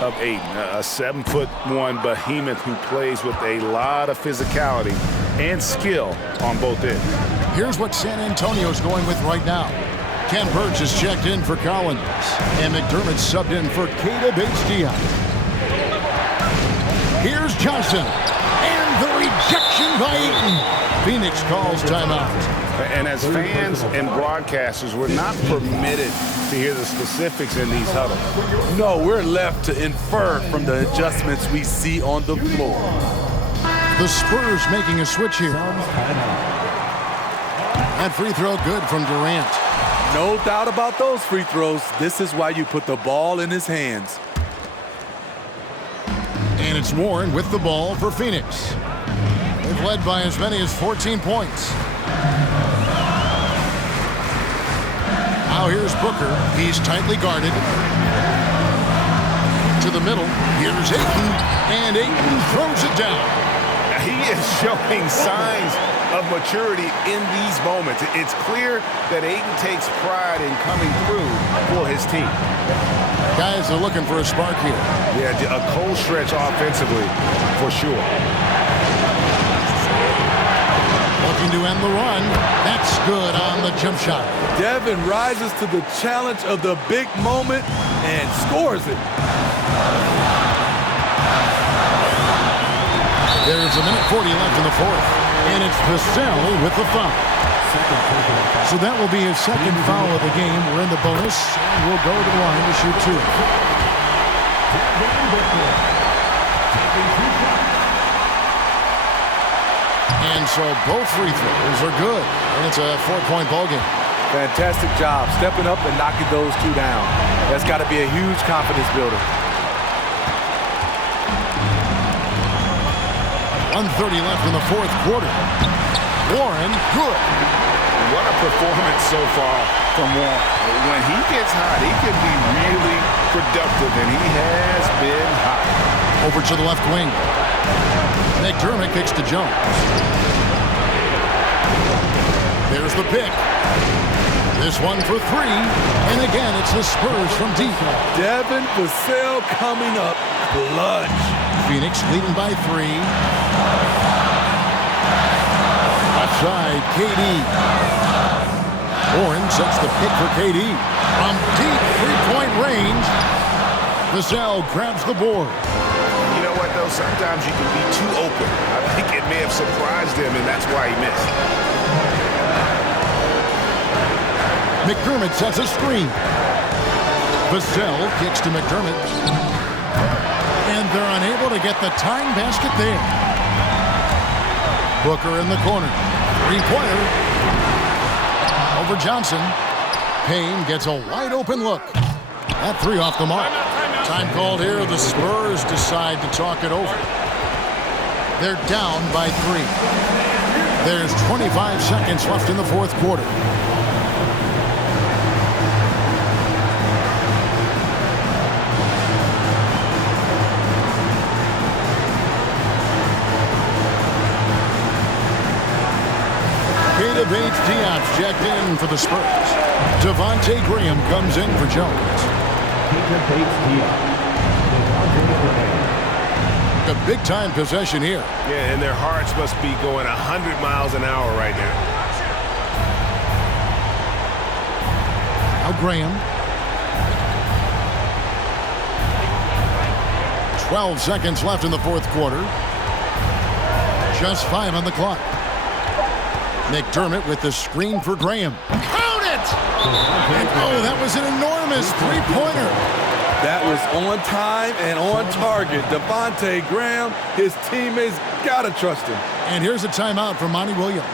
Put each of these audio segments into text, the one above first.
of Ayton, a 7'1" behemoth who plays with a lot of physicality and skill on both ends. Here's what San Antonio's going with right now. Ken Burge is checked in for Collins, and McDermott subbed in for Keita Bates-Diop. Here's Johnson, and the rejection by Ayton. Phoenix calls timeout. And as fans and broadcasters, we're not permitted to hear the specifics in these huddles. No, we're left to infer from the adjustments we see on the floor. The Spurs making a switch here. That free throw good from Durant. No doubt about those free throws. This is why you put the ball in his hands. And it's Warren with the ball for Phoenix. They've led by as many as 14 points. Now here's Booker. He's tightly guarded. To the middle. Here's Ayton. And Ayton throws it down. He is showing signs of maturity in these moments. It's clear that Ayton takes pride in coming through for his team. Guys are looking for a spark here. Yeah, a cold stretch offensively for sure. Looking to end the run. That's good on the jump shot. Devin rises to the challenge of the big moment and scores it. There's a minute 40 left in the fourth. And it's Vassell with the foul. So that will be his second foul of the game. We're in the bonus, and we'll go to the line to shoot two. And so both free throws are good. And it's a 4-point ball game. Fantastic job stepping up and knocking those two down. That's got to be a huge confidence builder. 1:30 left in the fourth quarter. Warren, good. What a performance so far from Warren. When he gets hot, he can be really productive, and he has been hot. Over to the left wing. McDermott kicks to Jones. There's the pick. This one for three. And again, it's the Spurs from deep. Devin Vassell coming up clutch. Phoenix leading by three. Outside, KD. Warren sets the pick for KD. From deep three-point range, Vassell grabs the board. You know what, though? Sometimes you can be too open. I think it may have surprised him, and that's why he missed. McDermott sets a screen. Vassell kicks to McDermott. And they're unable to get the tying basket there. Booker in the corner. Three-pointer. Over Johnson. Payne gets a wide-open look. That three off the mark. Time called here. The Spurs decide to talk it over. They're down by three. There's 25 seconds left in the fourth quarter. Keita Bates-Diop's checked in for the Spurs. Devontae Graham comes in for Jones. Keita Bates-Diop. A big-time possession here. Yeah, and their hearts must be going 100 miles an hour right now. Now Graham. 12 seconds left in the fourth quarter. Just 5 on the clock. McDermott with the screen for Graham. Count it! And, oh, that was an enormous three-pointer. That was on time and on target. Devontae Graham, his teammates gotta trust him. And here's a timeout from Monty Williams.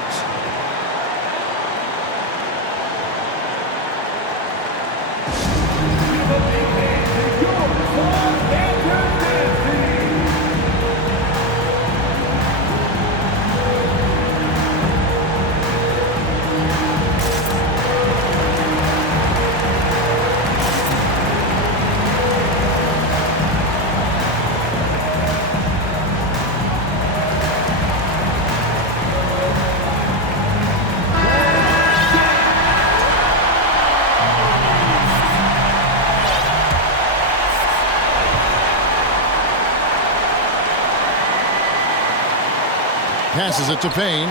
Passes it to Payne.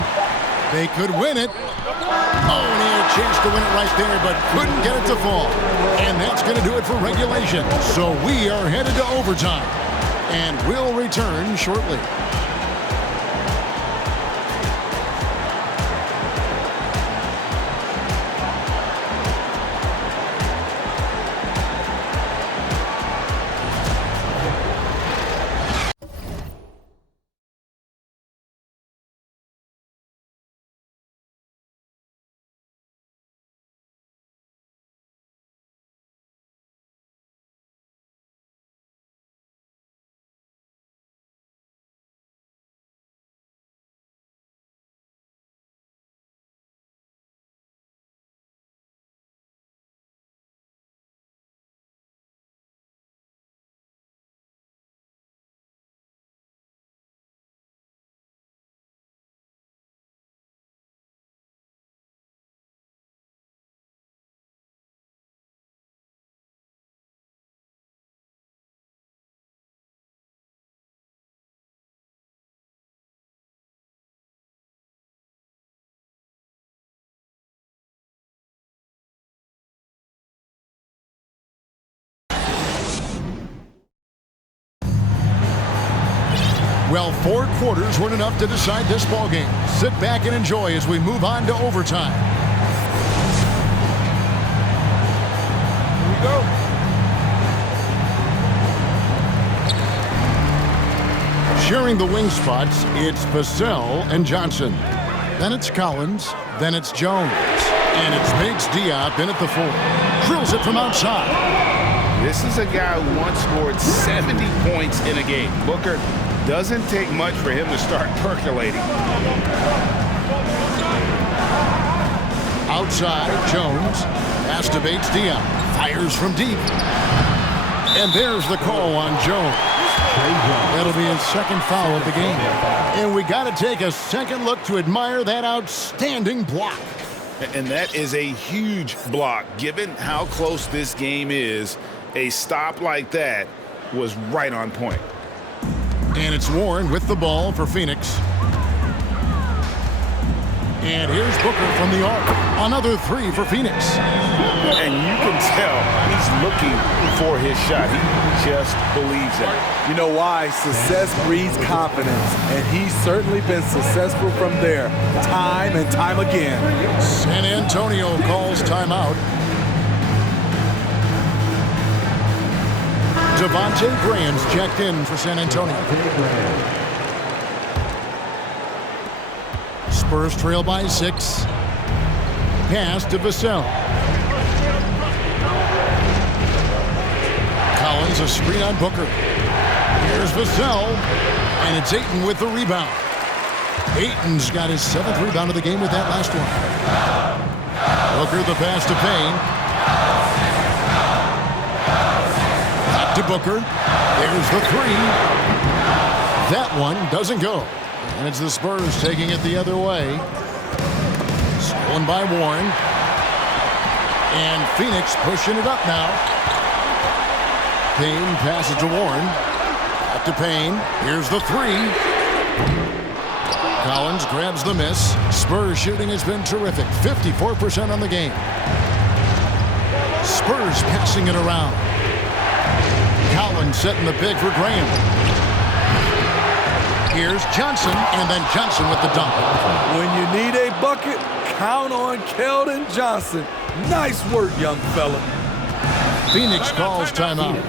They could win it. Oh, and he had a chance to win it right there, but couldn't get it to fall. And that's going to do it for regulation. So we are headed to overtime. And we'll return shortly. Well, 4 quarters weren't enough to decide this ballgame. Sit back and enjoy as we move on to overtime. Here we go. Sharing the wing spots, it's Vassell and Johnson. Then it's Collins. Then it's Jones. And it's Bates Diop in at the 4. Drills it from outside. This is a guy who once scored 70 points in a game. Booker, doesn't take much for him to start percolating. Outside, Jones. Pass to Bates Diop. Fires from deep. And there's the call on Jones. That'll be his second foul of the game. And we got to take a second look to admire that outstanding block. And that is a huge block. Given how close this game is, a stop like that was right on point. And it's Warren with the ball for Phoenix. And here's Booker from the arc. Another 3 for Phoenix. And you can tell he's looking for his shot. He just believes it. You know why? Success breeds confidence, and he's certainly been successful from there, time and time again. San Antonio calls timeout. Devontae Graham's checked in for San Antonio. Spurs trail by 6. Pass to Vassell. Collins a screen on Booker. Here's Vassell, and it's Ayton with the rebound. Ayton's got his 7th rebound of the game with that last one. Booker the pass to Payne. Back to Booker. There's the 3. That one doesn't go. And it's the Spurs taking it the other way. Stolen by Warren. And Phoenix pushing it up now. Payne passes to Warren. Back to Payne. Here's the 3. Collins grabs the miss. Spurs shooting has been terrific. 54% on the game. Spurs passing it around. Collins setting the big for Graham. Here's Johnson, and then Johnson with the dunk. When you need a bucket, count on Keldon Johnson. Nice work, young fella. Phoenix calls timeout.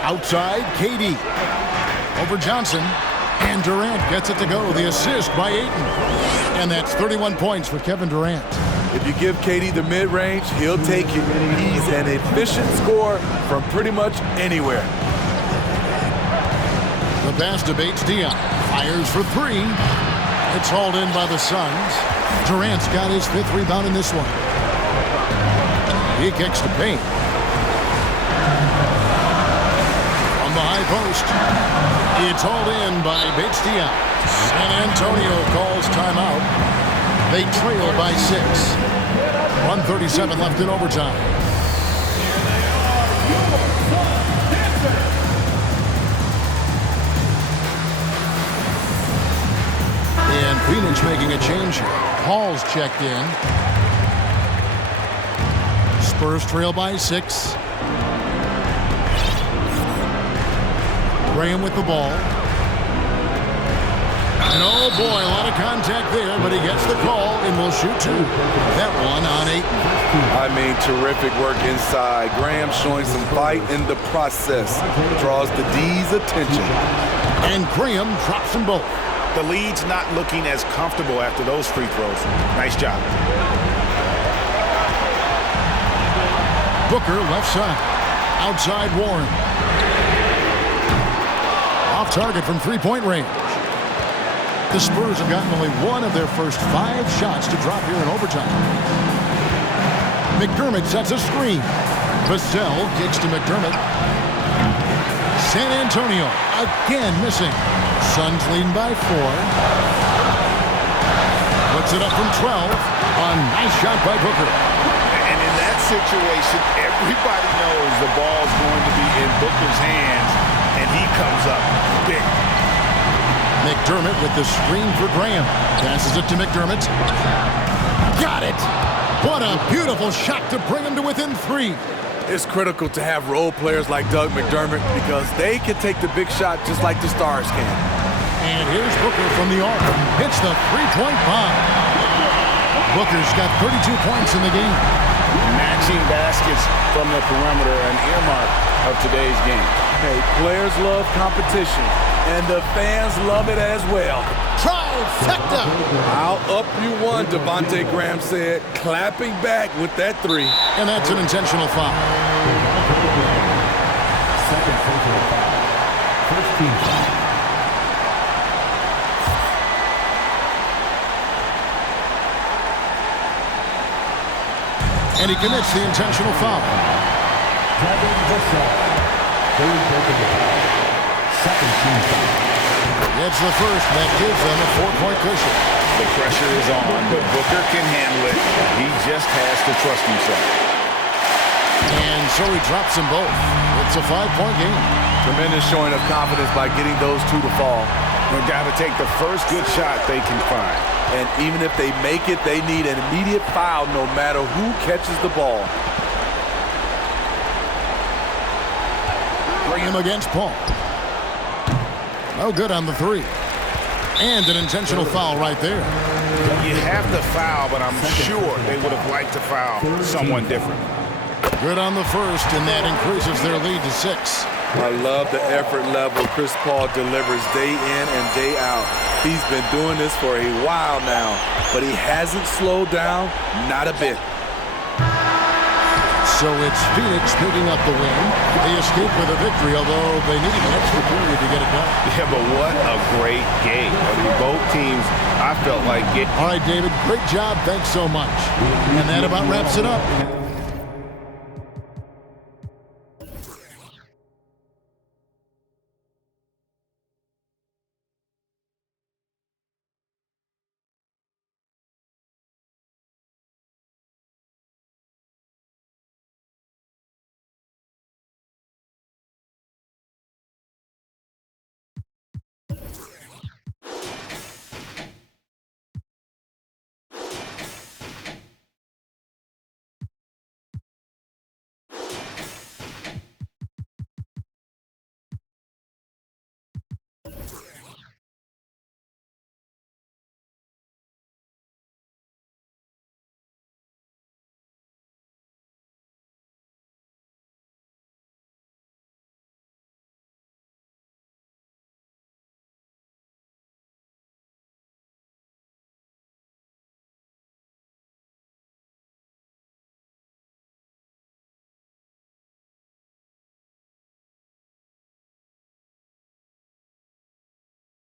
Outside, KD. Over Johnson. And Durant gets it to go. The assist by Ayton. And that's 31 points for Kevin Durant. If you give KD the mid-range, he'll take it. He's an efficient scorer from pretty much anywhere. The pass to Bates Diop. Fires for 3. It's hauled in by the Suns. Durant's got his 5th rebound in this one. He kicks to Payne. From the high post. It's hauled in by Bates Diop. San Antonio calls timeout. They trail by 6. 1:37 left in overtime. And Phoenix making a change here. Hall's checked in. Spurs trail by 6. Graham with the ball. And oh boy, a lot of contact there, but he gets the call and will shoot 2. That one on 8. I mean, terrific work inside. Graham showing some fight in the process. Draws the D's attention. And Graham drops them both. The lead's not looking as comfortable after those free throws. Nice job. Booker left side. Outside Warren. Off target from three-point range. The Spurs have gotten only one of their first 5 shots to drop here in overtime. McDermott sets a screen. Vassell kicks to McDermott. San Antonio again missing. Suns leading by 4. Puts it up from 12. A nice shot by Booker. And in that situation, everybody knows the ball's going to be in Booker's hands, and he comes up big. McDermott with the screen for Graham. Passes it to McDermott. Got it. What a beautiful shot to bring him to within 3. It's critical to have role players like Doug McDermott because they can take the big shot just like the stars can. And here's Booker from the arc. Hits the three-point bomb. Booker's got 32 points in the game. Matching baskets from the perimeter, an earmark of today's game. Hey, players love competition, and the fans love it as well. Trifecta! I'll up you one, Devontae Graham said, clapping back with that 3. And that's an intentional foul. Second personal foul. First team foul. And he commits the intentional foul. Devin Vassell. Third personal foul. Second team foul. It's the first that gives them a 4-point cushion. The pressure is on, but Booker can handle it. He just has to trust himself. And so he drops them both. It's a 5-point game. Tremendous showing of confidence by getting those 2 to fall. They've got to take the first good shot they can find. And even if they make it, they need an immediate foul no matter who catches the ball. Graham against Paul. No good on the 3. And an intentional foul right there. You have to foul, but I'm sure they would have liked to foul someone different. Good on the first, and that increases their lead to 6. I love the effort level Chris Paul delivers day in and day out. He's been doing this for a while now, but he hasn't slowed down, not a bit. So it's Phoenix picking up the win. They escape with a victory, although they needed an extra period to get it done. Yeah, but what a great game. I mean, both teams, I felt like it. All right, David, great job. Thanks so much. And that about wraps it up.